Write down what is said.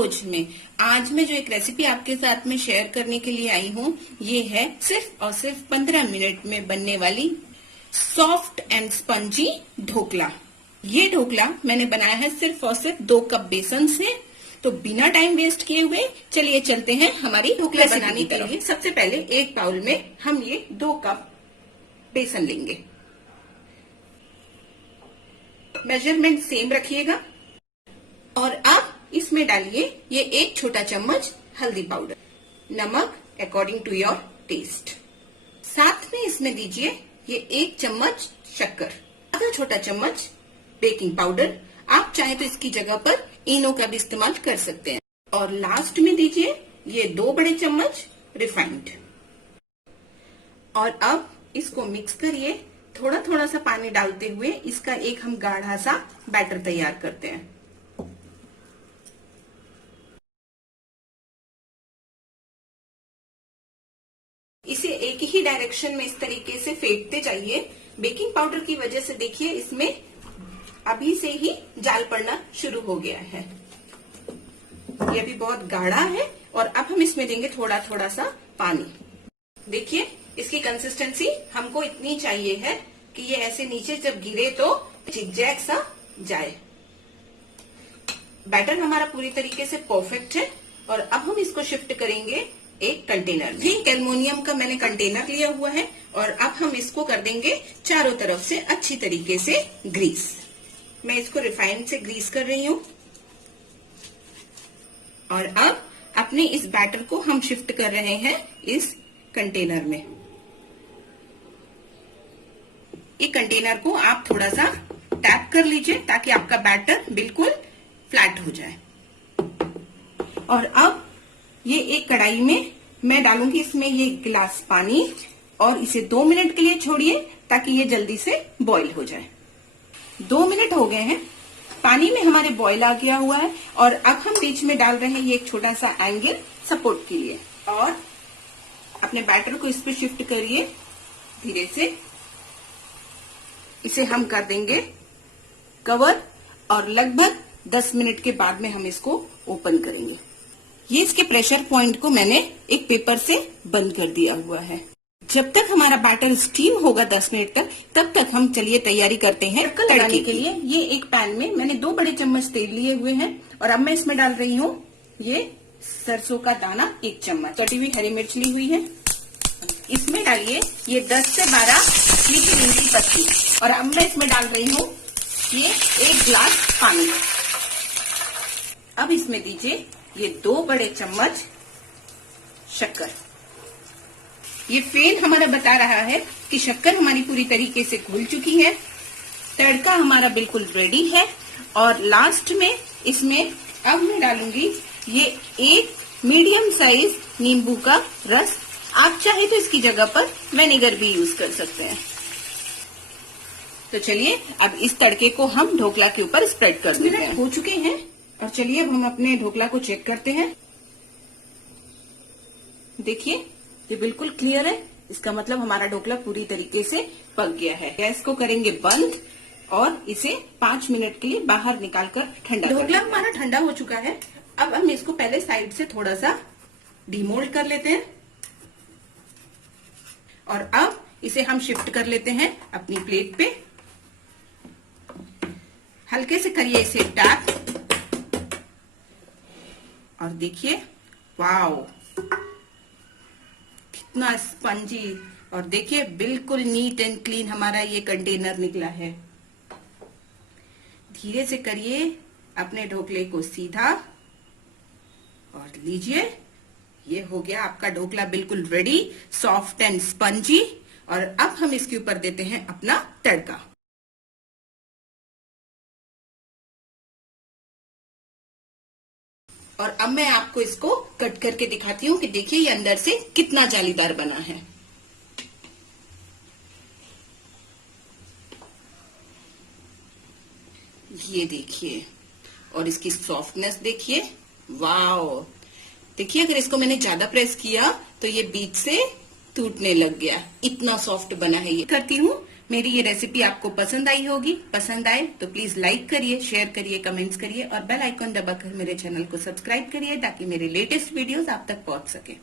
भोज में आज मैं जो एक रेसिपी आपके साथ में शेयर करने के लिए आई हूँ, ये है सिर्फ और सिर्फ 15 मिनट में बनने वाली सॉफ्ट एंड स्पंजी ढोकला। ये ढोकला मैंने बनाया है सिर्फ और सिर्फ 2 कप बेसन से। तो बिना टाइम वेस्ट किए हुए चलिए चलते हैं हमारी ढोकला बनाने के लिए। सबसे पहले एक बाउल में हम ये 2 कप बेसन लेंगे। मेजरमेंट सेम रखिएगा। और अब इसमें डालिए ये 1 छोटा चम्मच हल्दी पाउडर, नमक अकॉर्डिंग टू योर टेस्ट। साथ में इसमें दीजिए ये 1 चम्मच शक्कर, आधा छोटा चम्मच बेकिंग पाउडर। आप चाहे तो इसकी जगह पर इनो का भी इस्तेमाल कर सकते हैं। और लास्ट में दीजिए ये 2 बड़े चम्मच रिफाइंड। और अब इसको मिक्स करिए। थोड़ा थोड़ा सा पानी डालते हुए इसका एक हम गाढ़ा सा बैटर तैयार करते हैं। इसे एक ही डायरेक्शन में इस तरीके से फेंटते जाइए। बेकिंग पाउडर की वजह से देखिए इसमें अभी से ही जाल पड़ना शुरू हो गया है। ये अभी बहुत गाढ़ा है। और अब हम इसमें देंगे थोड़ा थोड़ा सा पानी। देखिए इसकी कंसिस्टेंसी हमको इतनी चाहिए है कि ये ऐसे नीचे जब गिरे तो झिकझैक सा जाए। बैटर हमारा पूरी तरीके से परफेक्ट है। और अब हम इसको शिफ्ट करेंगे एक कंटेनर में। ठीक एल्युमिनियम का मैंने कंटेनर लिया हुआ है। और अब हम इसको कर देंगे चारों तरफ से अच्छी तरीके से ग्रीस। मैं इसको रिफाइंड से ग्रीस कर रही हूँ। और अब अपने इस बैटर को हम शिफ्ट कर रहे हैं इस कंटेनर में। ये कंटेनर को आप थोड़ा सा टैप कर लीजिए ताकि आपका बैटर बिल्कुल फ्लैट हो जाए। और अब ये एक कढ़ाई में मैं डालूंगी इसमें ये गिलास पानी और इसे 2 मिनट के लिए छोड़िए ताकि ये जल्दी से बॉईल हो जाए। 2 मिनट हो गए हैं। पानी में हमारे बॉईल आ गया हुआ है। और अब हम बीच में डाल रहे हैं ये एक छोटा सा एंगल सपोर्ट के लिए। और अपने बैटर को इस पे शिफ्ट करिए धीरे से। इसे हम कर देंगे कवर और लगभग 10 मिनट के बाद में हम इसको ओपन करेंगे। ये इसके प्रेशर पॉइंट को मैंने एक पेपर से बंद कर दिया हुआ है। जब तक हमारा बैटर स्टीम होगा 10 मिनट तक, तब तक हम चलिए तैयारी करते हैं तड़के के लिए। ये एक पैन में मैंने 2 बड़े चम्मच तेल लिए हुए हैं। और अब मैं इसमें डाल रही हूँ ये सरसों का दाना 1 चम्मच, कटी हुई हरी मिर्च ली हुई है। इसमें डालिए ये 10 से 12 मीठी नीम की पत्ती। और अब मैं इसमें डाल रही हूँ ये 1 गिलास पानी। अब इसमें दीजिए ये 2 बड़े चम्मच शक्कर। ये फैन हमारा बता रहा है कि शक्कर हमारी पूरी तरीके से घुल चुकी है। तड़का हमारा बिल्कुल रेडी है। और लास्ट में इसमें अब मैं डालूंगी ये 1 मीडियम साइज नींबू का रस। आप चाहे तो इसकी जगह पर विनेगर भी यूज कर सकते हैं। तो चलिए अब इस तड़के को हम ढोकला के ऊपर स्प्रेड कर देते हैं। हो चुके हैं। और चलिए अब हम अपने ढोकला को चेक करते हैं। देखिए ये बिल्कुल क्लियर है। इसका मतलब हमारा ढोकला पूरी तरीके से पक गया है। गैस को करेंगे बंद और इसे 5 मिनट के लिए बाहर निकालकर ठंडा। ढोकला हमारा ठंडा हो चुका है। अब हम इसको पहले साइड से थोड़ा सा डीमोल्ड कर लेते हैं। और अब इसे हम शिफ्ट कर लेते हैं अपनी प्लेट पे। हल्के से करिए इसे टैप। और देखिए वाओ कितना स्पंजी। और देखिए बिल्कुल नीट एंड क्लीन हमारा ये कंटेनर निकला है। धीरे से करिए अपने ढोकले को सीधा और लीजिए। ये हो गया आपका ढोकला बिल्कुल रेडी, सॉफ्ट एंड स्पंजी। और अब हम इसके ऊपर देते हैं अपना तड़का। और अब मैं आपको इसको कट करके दिखाती हूँ कि देखिए ये अंदर से कितना जालीदार बना है। ये देखिए और इसकी सॉफ्टनेस देखिए। वाओ देखिए अगर इसको मैंने ज्यादा प्रेस किया तो ये बीच से टूटने लग गया। इतना सॉफ्ट बना है ये। करती हूँ मेरी ये रेसिपी आपको पसंद आई होगी। पसंद आए तो प्लीज लाइक करिए, शेयर करिए, कमेंट्स करिए और बेल आइकन दबाकर मेरे चैनल को सब्सक्राइब करिए ताकि मेरे लेटेस्ट वीडियोस आप तक पहुंच सके।